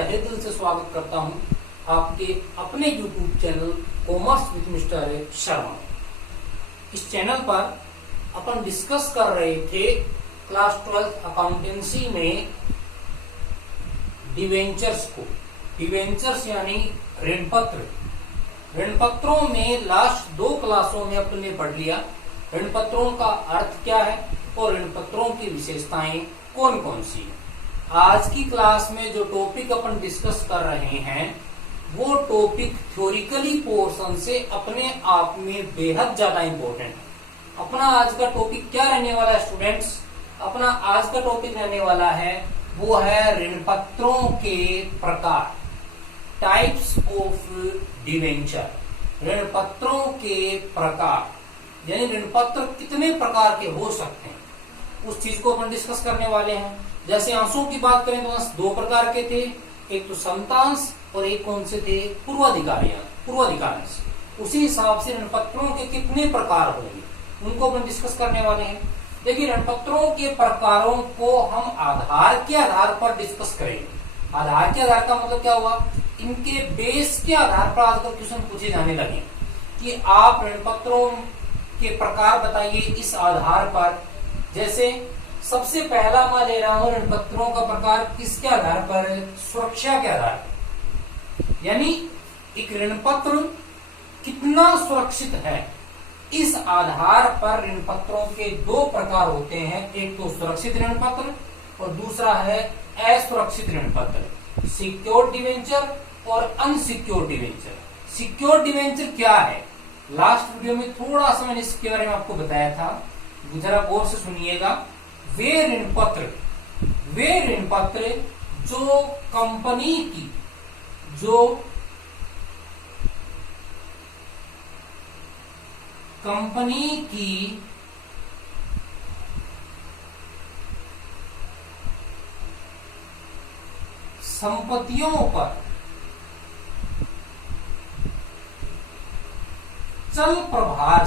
तहे दिल से स्वागत करता हूं आपके अपने YouTube channel commerce with mister Sharma. इस चैनल पर अपन डिस्कस कर रहे थे क्लास 12 अकाउंटेंसी में डिवेंचर्स को। डिवेंचर्स यानी ऋण पत्र। ऋण पत्रों में लास्ट 2 क्लासों में अपन ने पढ़ लिया ऋण पत्रों का अर्थ क्या है और ऋण पत्रों की विशेषताएं कौन कौन सी है। आज की क्लास में जो टॉपिक अपन डिस्कस कर रहे हैं वो टॉपिक थ्योरिकली पोर्शन से अपने आप में बेहद ज्यादा इंपॉर्टेंट है। अपना आज का टॉपिक क्या रहने वाला है स्टूडेंट्स? अपना आज का टॉपिक रहने वाला है वो है ऋण पत्रों के प्रकार, टाइप्स ऑफ डिवेंचर। ऋण पत्रों के प्रकार यानी ऋण पत्र कितने प्रकार के हो सकते हैं उस चीज को अपन डिस्कस करने वाले हैं। जैसे अंशों की बात करें तो अंश 2 प्रकार के थे, एक तो संतांश और एक कौन से थे? पूर्वाधिकांश। उसी हिसाब से ऋण पत्रों के कितने प्रकार होंगे उनको अपन डिस्कस करने वाले हैं। देखिए ऋण पत्रों के प्रकारों को हम आधार के आधार पर डिस्कस करेंगे। आधार के आधार का मतलब क्या हुआ? इनके बेस के आधार पर आजकल क्वेश्चन पूछे जाने लगे कि आप ऋण पत्रों के प्रकार बताइए इस आधार पर। जैसे सबसे पहला मैं ले रहा हूं ऋण पत्रों का प्रकार किसके आधार पर? सुरक्षा के आधार पर। यानी एक ऋण पत्र कितना सुरक्षित है इस आधार पर ऋण पत्रों के 2 प्रकार होते हैं। एक तो सुरक्षित ऋण पत्र और दूसरा है असुरक्षित ऋण पत्र, सिक्योर्ड डिवेंचर और अनसिक्योर्ड डिवेंचर। सिक्योर्ड डिवेंचर क्या है? लास्ट वीडियो में थोड़ा सा मैंने इसके बारे में आपको बताया था, जरा गौर से सुनिएगा। वे ऋण पत्र जो कंपनी की संपत्तियों पर चल प्रभार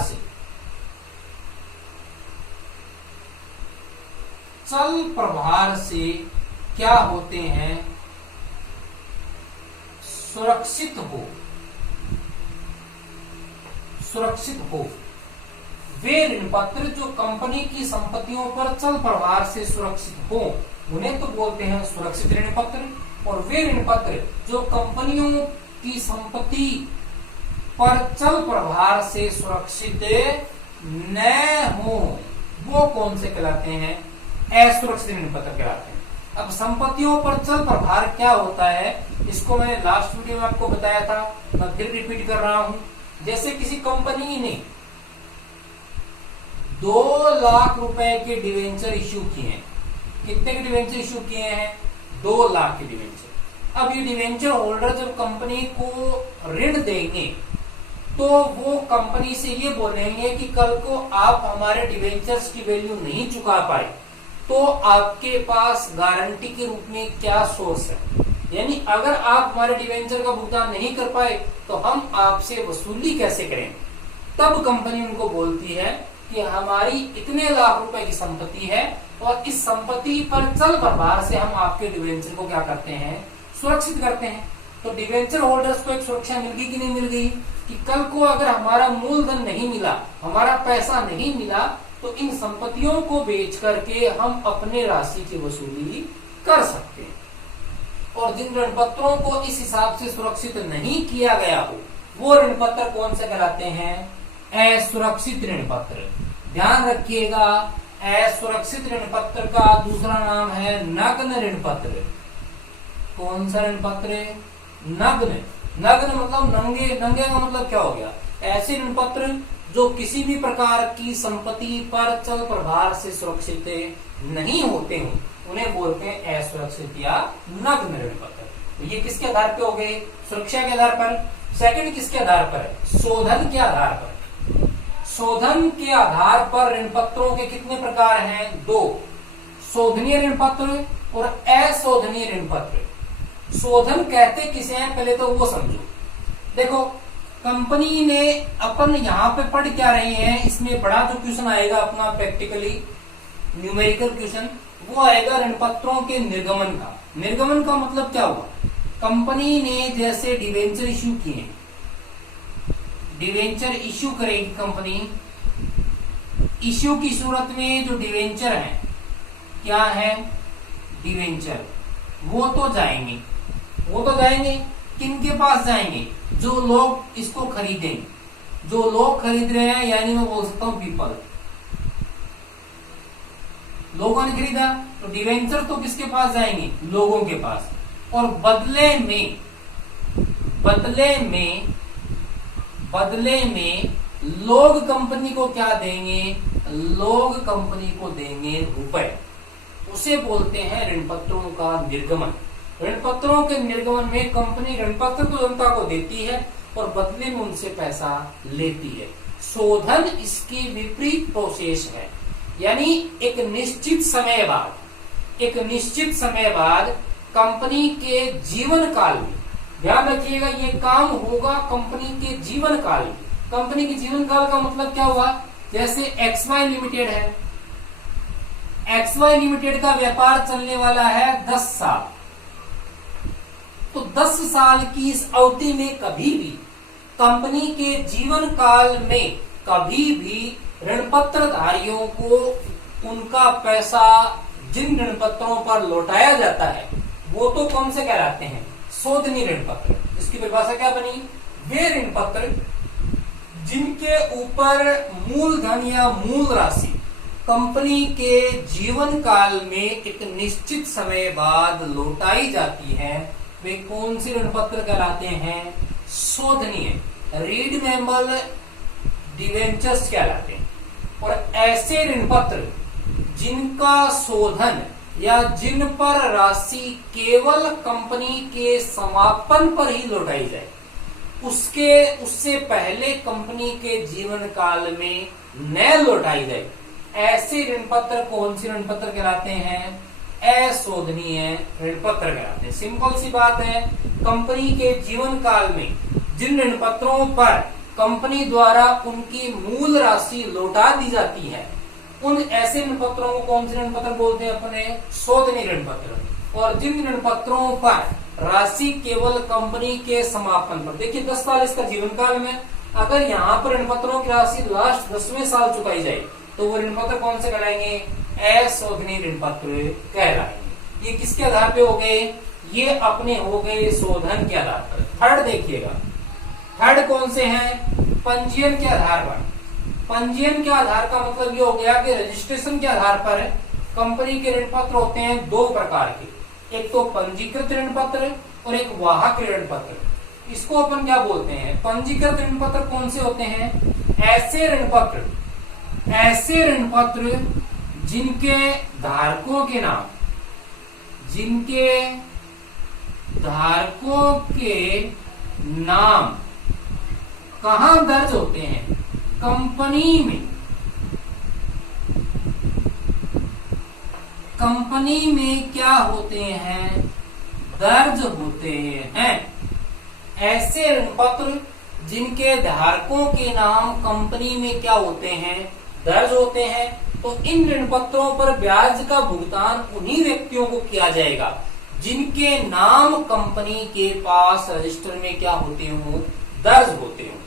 से क्या होते हैं? सुरक्षित हो। वे ऋण पत्र जो कंपनी की संपत्तियों पर चल प्रभार से सुरक्षित हो उन्हें तो बोलते हैं सुरक्षित ऋण पत्र। और वे ऋण पत्र जो कंपनियों की संपत्ति पर चल प्रभार से सुरक्षित न हो वो कौन से कहलाते हैं? असुरक्षित ऋण पत्र कहलाते हैं। अब संपत्तियों पर चल प्रभार क्या होता है इसको मैंने लास्ट वीडियो में आपको बताया था, मैं फिर रिपीट कर रहा हूं। जैसे किसी कंपनी ने 2 लाख रुपए के डिवेंचर इश्यू किए हैं। कितने के डिवेंचर इश्यू किए हैं? 2 लाख के डिवेंचर। अब ये डिवेंचर होल्डर जब कंपनी को ऋण देंगे तो वो कंपनी से ये बोलेंगे कि कल को आप हमारे डिवेंचर्स की वैल्यू नहीं चुका पाए तो आपके पास गारंटी के रूप में क्या सोर्स है। यानी अगर आप हमारे डिवेंचर का भुगतान नहीं कर पाए तो हम आपसे वसूली कैसे करें? तब कंपनी उनको बोलती है कि हमारी इतने लाख रुपए की संपत्ति है और इस संपत्ति पर चल प्रभार से हम आपके डिवेंचर को क्या करते हैं? सुरक्षित करते हैं। तो डिवेंचर होल्डर्स को एक सुरक्षा मिल गई कि नहीं मिल गई कि कल को अगर हमारा मूलधन नहीं मिला, हमारा पैसा नहीं मिला तो इन संपत्तियों को बेच करके हम अपने राशि की वसूली कर सकते हैं। और जिन ऋण पत्रों को इस हिसाब से सुरक्षित नहीं किया गया हो वो ऋण पत्र कौन से कहलाते हैं? असुरक्षित ऋण पत्र। ध्यान रखिएगा, असुरक्षित ऋण पत्र का दूसरा नाम है नग्न ऋण पत्र। कौन सा ऋण पत्र? नग्न मतलब नंगे का मतलब क्या हो गया? ऐसे ऋण पत्र जो किसी भी प्रकार की संपत्ति पर चल प्रभार से सुरक्षित नहीं होते हैं उन्हें बोलते हैं असुरक्षित या नग्न ऋण पत्र। तो ये किसके आधार पे हो गए? सुरक्षा के आधार पर। सेकंड किसके आधार पर है? शोधन के आधार पर। शोधन के आधार पर ऋण पत्रों के कितने प्रकार हैं? 2, शोधनीय ऋण पत्र और अशोधनीय ऋण पत्र। शोधन कहते किसे हैं पहले तो वो समझो। देखो कंपनी ने अपन यहाँ पे पढ़ क्या रहे हैं, इसमें बड़ा जो क्वेश्चन आएगा अपना प्रैक्टिकली न्यूमेरिकल क्वेश्चन वो आएगा ऋण पत्रों के निर्गमन का। निर्गमन का मतलब क्या हुआ? कंपनी ने जैसे डिवेंचर इश्यू किए, डिवेंचर इश्यू करेगी कंपनी, इश्यू की सूरत में जो डिवेंचर है, क्या है डिवेंचर, वो तो जाएंगे किनके पास जाएंगे, जो लोग इसको खरीदेंगे, जो लोग खरीद रहे हैं, यानी मैं बोल सकता हूं पीपल, लोगों ने खरीदा तो डिवेंचर तो किसके पास जाएंगे, लोगों के पास, और बदले में लोग कंपनी को क्या देंगे, लोग कंपनी को देंगे रुपए, उसे बोलते हैं ऋण पत्रों का निर्गमन। ऋण पत्रों के निर्गमन में कंपनी ऋण पत्र को जनता को देती है और बदले में उनसे पैसा लेती है। शोधन इसकी विपरीत प्रोसेस है, यानी एक निश्चित समय बाद कंपनी के जीवन काल में, ध्यान रखिएगा ये काम होगा कंपनी के जीवन काल में। कंपनी के जीवन काल का मतलब क्या हुआ, जैसे XY लिमिटेड है, XY लिमिटेड का व्यापार चलने वाला है 10 साल, तो 10 साल की इस अवधि में कभी भी कंपनी के जीवन काल में कभी भी ऋण पत्र धारियों को उनका पैसा जिन ऋण पत्रों पर लौटाया जाता है वो तो कौन से कहलाते हैं, शोधनीय ऋण पत्र। इसकी परिभाषा क्या बनी, वे ऋण पत्र जिनके ऊपर मूलधन या मूल राशि कंपनी के जीवन काल में एक निश्चित समय बाद लौटाई जाती है, वे कौन से ऋण पत्र कहलाते हैं, शोधनीय रीडमेबल डिवेंचर्स कहलाते हैं। और ऐसे ऋण पत्र जिनका शोधन या जिन पर राशि केवल कंपनी के समापन पर ही लौटाई जाए, उससे पहले कंपनी के जीवन काल में न लौटाई जाए, ऐसे ऋण पत्र कौन से ऋण पत्र कहलाते हैं, अशोधनीय ऋण पत्र कहलाते हैं। सिंपल सी बात है, कंपनी के जीवन काल में जिन ऋण पत्रों पर कंपनी द्वारा उनकी मूल राशि लौटा दी जाती है, उन ऐसे ऋण पत्रों को कौन से ऋण पत्र बोलते हैं, अपने शोधनीय ऋण पत्र। और जिन ऋण पत्रों पर राशि केवल कंपनी के समापन पर, देखिए 10 साल इसका जीवन काल में, अगर यहाँ पर ऋण पत्रों की राशि लास्ट 10वें साल चुकाई जाए तो वो ऋण पत्र कौन से कहलाएंगे, अशोधनीय ऋण पत्र कहलाएंगे। ये किसके आधार पे हो गए, ये अपने हो गए शोधन के आधार पर। थर्ड देखिएगा, थर्ड कौन से हैं, पंजीयन के आधार पर। पंजीयन के आधार का मतलब ये हो गया कि रजिस्ट्रेशन के आधार पर कंपनी के ऋण पत्र होते हैं दो प्रकार के, एक तो पंजीकृत ऋण पत्र और एक वाहक ऋण पत्र। इसको अपन क्या बोलते हैं, पंजीकृत ऋण पत्र कौन से होते हैं, ऐसे ऋण पत्र जिनके धारकों के नाम, कहां दर्ज होते हैं, कंपनी में क्या होते हैं, दर्ज होते हैं। ऐसे ऋण पत्र जिनके धारकों के नाम कंपनी में क्या होते हैं, दर्ज होते हैं, तो इन ऋण पत्रों पर ब्याज का भुगतान उन्हीं व्यक्तियों को किया जाएगा जिनके नाम कंपनी के पास रजिस्टर में क्या होते हो, दर्ज होते हो।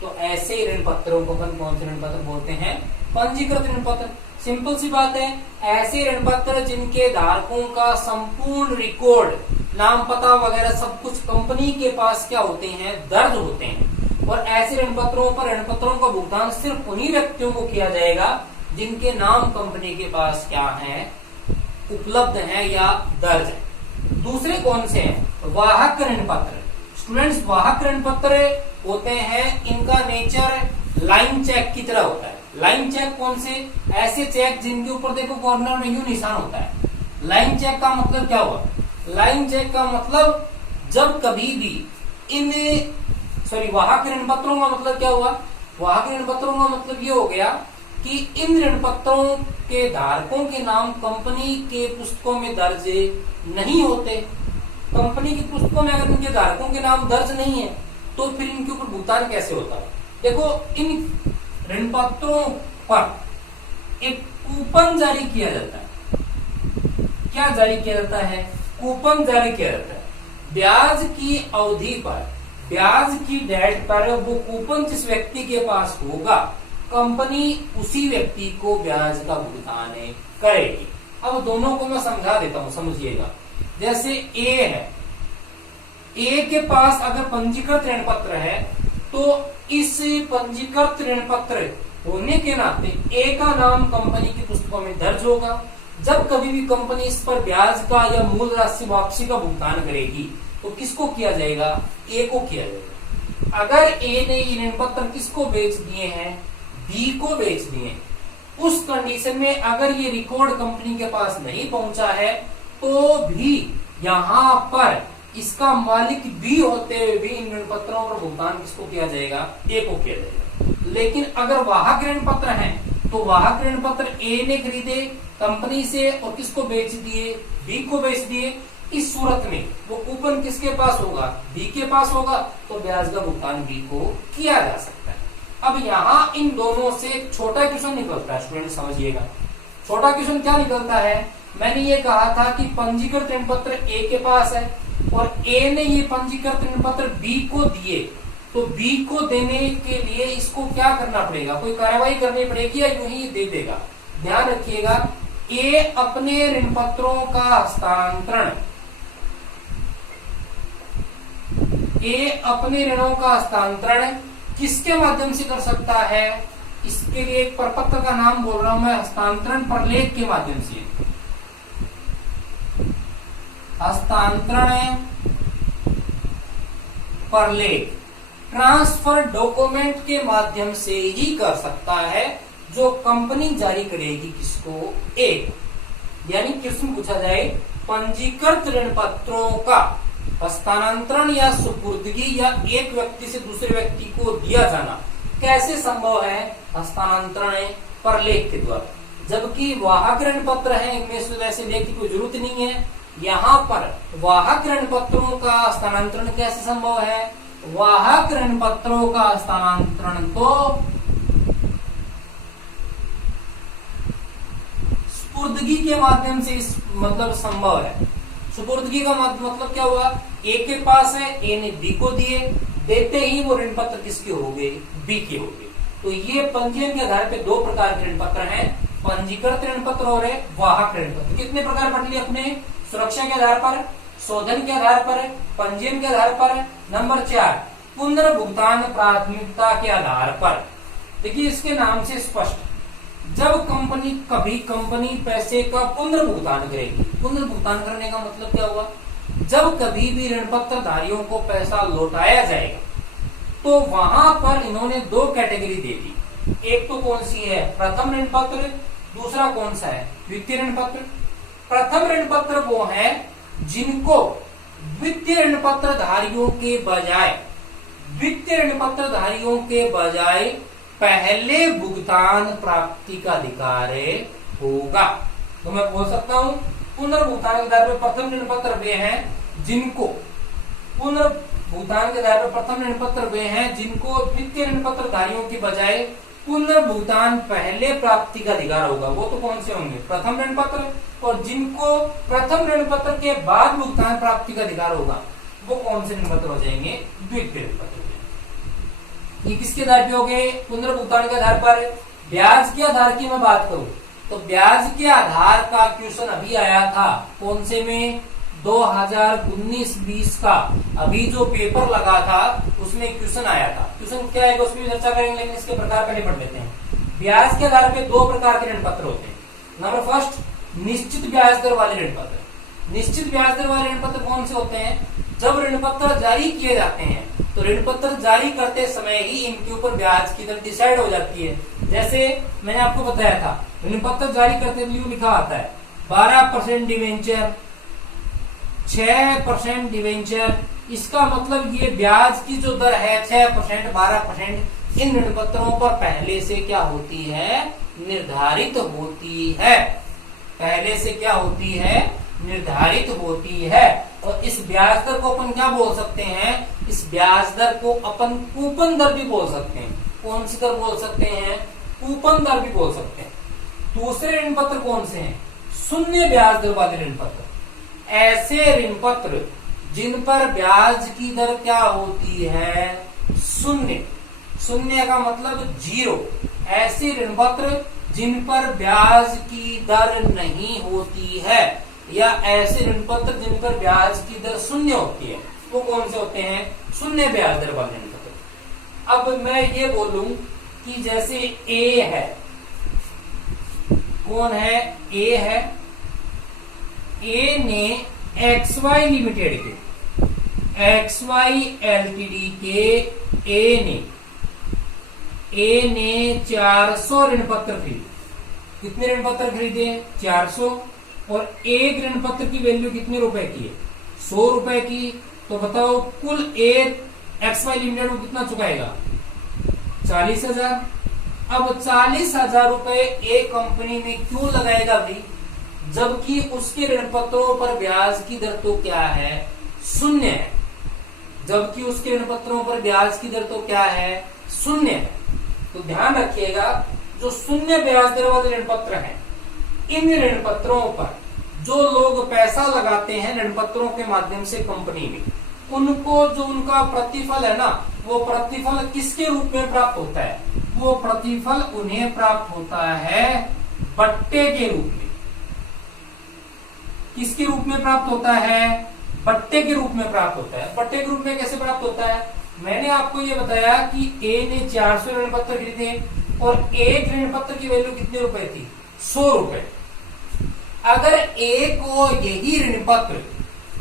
तो ऐसे ऋण पत्रों को अपन कौन से ऋण पत्र बोलते हैं, पंजीकृत ऋण पत्र। सिंपल सी बात है, ऐसे ऋण पत्र जिनके धारकों का संपूर्ण रिकॉर्ड, नाम पता वगैरह सब कुछ कंपनी के पास क्या होते हैं, दर्ज होते हैं। और ऐसे ऋण पत्रों पर ऋण पत्रों का भुगतान सिर्फ उन्हीं व्यक्तियों को किया जाएगा जिनके नाम कंपनी के पास क्या है, उपलब्ध है या दर्ज है। दूसरे कौन से हैं, वाहक ऋण पत्र। स्टूडेंट्स, वाहक ऋण पत्र होते हैं, इनका नेचर लाइन चेक की तरह होता है। लाइन चेक कौन से, ऐसे चेक जिनके ऊपर देखो कॉर्नर में यूं निशान होता है। लाइन चेक का मतलब क्या हुआ, लाइन चेक का मतलब जब कभी भी वाहक ऋण पत्रों का मतलब क्या हुआ, वाहक ऋण पत्रों का मतलब ये हो गया कि इन ऋण पत्रों के धारकों के नाम कंपनी के पुस्तकों में दर्ज नहीं होते। कंपनी की पुस्तकों में अगर इनके धारकों के नाम दर्ज नहीं है तो फिर इनके ऊपर भुगतान कैसे होता है। देखो, इन ऋण पत्रों पर एक कूपन जारी किया जाता है। क्या जारी किया जाता है, कूपन जारी किया जाता है। ब्याज की अवधि पर, ब्याज की डेट पर वो कूपन जिस व्यक्ति के पास होगा, कंपनी उसी व्यक्ति को ब्याज का भुगतान करेगी। अब दोनों को मैं समझा देता हूं, समझिएगा। जैसे ए है, ए के पास अगर पंजीकृत ऋण पत्र है तो इस पंजीकृत ऋण पत्र होने के नाते ए का नाम कंपनी की पुस्तकों में दर्ज होगा। जब कभी भी कंपनी इस पर ब्याज का या मूल राशि वापसी का भुगतान करेगी तो किसको किया जाएगा? ए को किया जाएगा। अगर ए ने ये ऋण पत्र किसको बेच दिए हैं? बी को बेच दिए। उस कंडीशन में अगर ये रिकॉर्ड कंपनी के पास नहीं पहुंचा है तो भी यहाँ पर इसका मालिक बी होते हुए भी इन ऋण पत्रों पर भुगतान किसको किया जाएगा? ए को किया जाएगा। लेकिन अगर वाहक ऋण पत्र हैं तो वाहक ऋण पत्र ए ने खरीदे कंपनी से और किसको बेच दिए? बी को बेच दिए। इस सूरत में वो कूपन किसके पास होगा? बी के पास होगा, तो ब्याज का भुगतान बी को किया जा सकता है। अब यहाँ इन दोनों से एक छोटा क्वेश्चन निकलता है, स्टूडेंट समझिएगा। छोटा क्वेश्चन क्या निकलता है? मैंने ये कहा था कि पंजीकृत ऋण पत्र ए के पास है और ए ने ये पंजीकृत ऋण पत्र बी को दिए, तो बी को देने के लिए इसको क्या करना पड़ेगा? कोई कार्रवाई करनी पड़ेगी या यूं ही दे देगा? ध्यान रखिएगा, ए अपने ऋण पत्रों का हस्तांतरण, ए अपने ऋणों का हस्तांतरण किसके माध्यम से कर सकता है? इसके लिए एक प्रपत्र का नाम बोल रहा हूं मैं, हस्तांतरण प्रलेख के माध्यम से। हस्तांतरण प्रलेख, ट्रांसफर डॉक्यूमेंट के माध्यम से ही कर सकता है, जो कंपनी जारी करेगी किसको? ए। यानी क्वेश्चन पूछा जाए पंजीकृत ऋण पत्रों का हस्तांतरण या सुपुर्दगी या एक व्यक्ति से दूसरे व्यक्ति को दिया जाना कैसे संभव है? हस्तांतरण प्रलेख के द्वारा। जबकि वाहक ऋण पत्र है, इनमें से वैसे लेख की कोई जरूरत नहीं है। यहाँ पर वाहक ऋण पत्रों का हस्तांतरण कैसे संभव है? वाहक ऋण पत्रों का हस्तांतरण तो सुपुर्दगी के माध्यम से मतलब संभव है। सुपुर्दगी का मतलब क्या हुआ? ए के पास है, ए ने बी को दिए, देते ही वो ऋण पत्र किसके हो गए? बी के हो गए। तो ये पंजीयन के आधार पे दो प्रकार के ऋण पत्र हैं, पंजीकृत ऋण पत्र और वाहक ऋण पत्र। कितने प्रकार पढ़ लिए अपने? सुरक्षा के आधार पर, शोधन के आधार पर, पंजीयन के आधार पर। नंबर 4, पुनर्भुगतान प्राथमिकता के आधार पर। देखिए इसके नाम से स्पष्ट, जब कभी कंपनी पैसे का पुनर्भुगतान करेगी। पुनर्भुगतान करने का मतलब क्या हुआ? जब कभी भी ऋण पत्र धारियों को पैसा लौटाया जाएगा तो वहां पर इन्होंने दो कैटेगरी दे दी। एक तो कौन सी है? प्रथम ऋण पत्र। दूसरा कौन सा है? द्वितीय ऋण पत्र। प्रथम ऋण पत्र वो है जिनको द्वितीय ऋण पत्र धारियों के बजाय पहले भुगतान प्राप्ति का अधिकार होगा। तो मैं बोल सकता हूं पुनर्भुगतान के आधार पर प्रथम ऋण पत्र वे हैं जिनको द्वितीय ऋण पत्र धारियों के बजाय पुनर्भुगतान पहले प्राप्ति का अधिकार होगा। वो तो कौन से होंगे? प्रथम ऋण पत्र। और जिनको प्रथम ऋण पत्र के बाद भुगतान प्राप्ति का अधिकार होगा वो कौन से ऋण पत्र हो जाएंगे? द्वितीय ऋण पत्र। ये किसके आधार पे हो गए? पुनर्भुगतान के आधार पर। ब्याज के आधार की मैं बात करूं तो ब्याज के आधार का क्वेश्चन अभी आया था, कौन से में? 2019-20 का अभी जो पेपर लगा था उसमें क्वेश्चन आया था। क्वेश्चन क्या है उसमें चर्चा करेंगे, लेकिन इसके प्रकार पहले पढ़ लेते हैं। ब्याज के आधार पे दो प्रकार के ऋण पत्र होते हैं। नंबर फर्स्ट, निश्चित ब्याज दर वाले ऋण पत्र। निश्चित ब्याज दर वाले ऋण पत्र कौन से होते हैं? जब ऋण पत्र जारी किए जाते हैं तो ऋण पत्र जारी करते समय ही इनके ऊपर ब्याज की दर डिसाइड हो जाती है। जैसे मैंने आपको बताया था, ऋण पत्र जारी करते हुए लिखा आता है 12% डिवेंचर, 6% डिवेंचर। इसका मतलब ये ब्याज की जो दर है 6%, 12% इन ऋण पत्रों पर पहले से क्या होती है? निर्धारित होती है। पहले से क्या होती है? निर्धारित होती है। और इस ब्याज दर को अपन क्या बोल सकते हैं? इस ब्याज दर को अपन कूपन दर भी बोल सकते हैं। कौन सी दर बोल सकते हैं? कूपन दर भी बोल सकते हैं। दूसरे ऋण पत्र कौन से हैं? शून्य ब्याज दर वाले ऋण पत्र। ऐसे ऋण पत्र जिन पर ब्याज की दर क्या होती है, शून्य। शून्य का मतलब जीरो। ऐसे ऋण पत्र जिन पर ब्याज की दर नहीं होती है, या ऐसे ऋण पत्र जिन पर ब्याज की दर शून्य होती है, वो कौन से होते हैं, शून्य ब्याज दर वाले ऋण पत्र। अब मैं ये बोलूं कि जैसे ए है, कौन है, ए है, ए ने एक्सवाई लिमिटेड के, एक्सवाई एलटीडी के ए ने 400 ऋण पत्र खरीदे। कितने ऋण पत्र खरीदे, 400, और एक ऋण पत्र की वैल्यू कितने रुपए की है, 100 रुपए की। तो बताओ कुल ए एक्सवाई लिमिटेड को कितना चुकाएगा, 40,000। अब 40,000 रुपए ए कंपनी में क्यों लगाएगा भाई, जबकि उसके ऋण पत्रों पर ब्याज की दर तो क्या है, शून्य है। जबकि उसके ऋण पत्रों पर ब्याज की दर तो क्या है, शून्य है। तो ध्यान रखिएगा, जो शून्य ब्याज दर वाले ऋण पत्र हैं, इन ऋण पत्रों पर जो लोग पैसा लगाते हैं ऋण पत्रों के माध्यम से कंपनी में, उनको जो उनका प्रतिफल है ना, वो प्रतिफल किसके रूप में प्राप्त होता है, वो प्रतिफल उन्हें प्राप्त होता है बट्टे के रूप में। किसके रूप में प्राप्त होता है, बट्टे के रूप में प्राप्त होता है। बट्टे के रूप में कैसे प्राप्त होता है, मैंने आपको ये बताया कि ए ने 400 ऋण पत्र खरीदे और एक ऋण पत्र की वैल्यू कितने रुपए थी, 100 रुपए। अगर ए को यही ऋण पत्र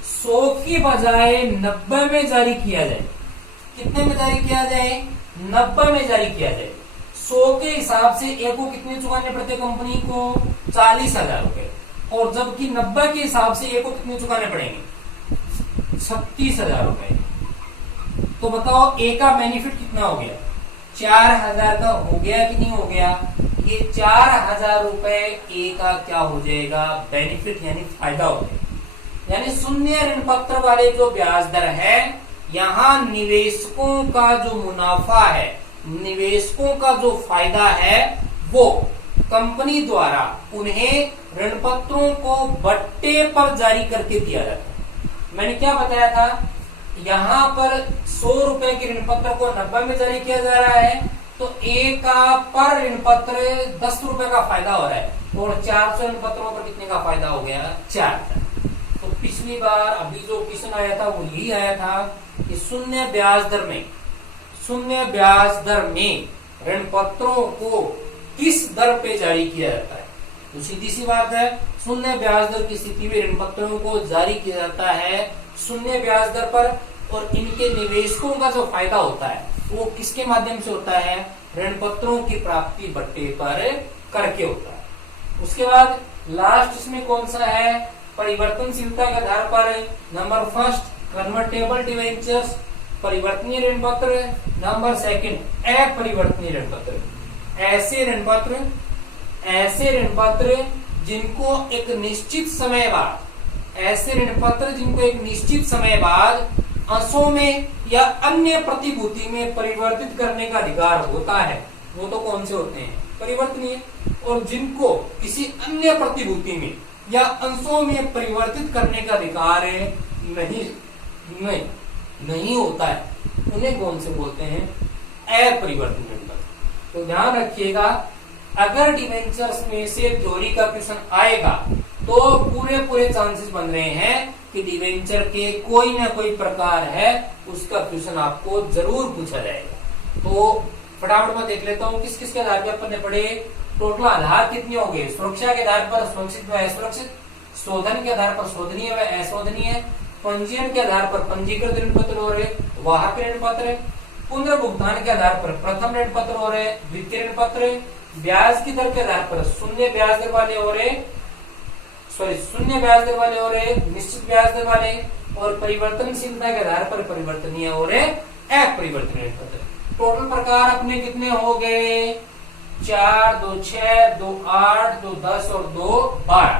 100 की बजाय 90 में जारी किया जाए, कितने में जारी किया जाए, 90 में जारी किया जाए, 100 के हिसाब से ए को कितने चुकाने पड़ते कंपनी को, 40,000 रुपए, और जबकि 90 के हिसाब से ए को कितने चुकाने पड़ेंगे, 36,000 रुपए। तो बताओ ए का बेनिफिट कितना हो गया, 4,000 का हो गया कि नहीं हो गया। ये 4,000 रुपए ए का क्या हो जाएगा, बेनिफिट यानी फायदा हो जाएगा। यानी शून्य ऋण पत्र वाले जो ब्याज दर है, यहाँ निवेशकों का जो मुनाफा है, निवेशकों का जो फायदा है, वो कंपनी द्वारा उन्हें ऋण पत्रों को बट्टे पर जारी करके दिया जाता है। मैंने क्या बताया था, यहाँ पर 100 रुपए के ऋण पत्र को 90 में जारी किया जा रहा है, तो ए का पर ऋण पत्र 10 रुपए का फायदा हो रहा है, और 400 ऋण पत्रों पर कितने का फायदा हो गया, 4। तो पिछली बार अभी जो क्वेश्चन आया था वो यही आया था कि शून्य ब्याज दर में, शून्य ब्याज दर में ऋण पत्रों को किस दर पे जारी किया जाता है। तो सीधी सी बात है, शून्य ब्याज दर की स्थिति में ऋण पत्रों को जारी किया जाता है शून्य ब्याज दर पर, और इनके निवेशकों का जो फायदा होता है वो किसके माध्यम से होता है, ऋण पत्रों की प्राप्ति बट्टे पर करके होता है। उसके बाद लास्ट इसमें कौन सा है, परिवर्तनशीलता के आधार पर। नंबर फर्स्ट कन्वर्टेबल डिवेंचर्स, परिवर्तनीय ऋण पत्र। नंबर सेकंड अपरिवर्तनीय ऋण पत्र, ऐसे ऋण पत्र जिनको एक निश्चित समय बाद, ऐसे ऋण पत्र जिनको एक निश्चित समय बाद अंशों में या अन्य प्रतिभूति में परिवर्तित करने का अधिकार होता है, वो तो कौन से होते हैं, परिवर्तनीय। और जिनको किसी अन्य प्रतिभूति में या अंशों में परिवर्तित करने का अधिकार नहीं होता है, उन्हें कौन से बोलते हैं, अपरिवर्तनीय ऋण पत्र। तो ध्यान रखिएगा, अगर डिवेंचर्स में से थ्योरी का क्वेश्चन आएगा तो पूरे चांसेस बन रहे हैं कि डिवेंचर के कोई ना कोई प्रकार है उसका क्वेश्चन आपको जरूर पूछा जाएगा। तो फटाफट मैं देख लेता हूँ किस किस के आधार पर अपन ने पढ़े। टोटल आधार कितने हो गए, सुरक्षा के आधार पर सुरक्षित व असुरक्षित, शोधन के आधार पर शोधनीय व अशोधनीय, पंजीयन के आधार पर पंजीकृत ऋण पत्र और वाहक ऋण पत्र, पुनर्भुगतान के आधार पर प्रथम ऋण पत्र और द्वितीय ऋण पत्र, ब्याज की दर के आधार पर शून्य ब्याज दर वाले और निश्चित ब्याज दर वाले, और परिवर्तनशीलता के आधार पर परिवर्तनीय और अपरिवर्तनीय ऋण पत्र। टोटल प्रकार अपने कितने हो गए, 4, 2, 6, 2, 8, 2, 10 और 2, 12।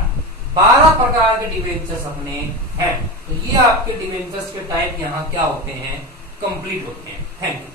12 प्रकार के डिवेंचर्स अपने हैं। तो ये आपके डिवेंचर्स के टाइप यहाँ क्या होते हैं, कंप्लीट होते हैं। Thank you.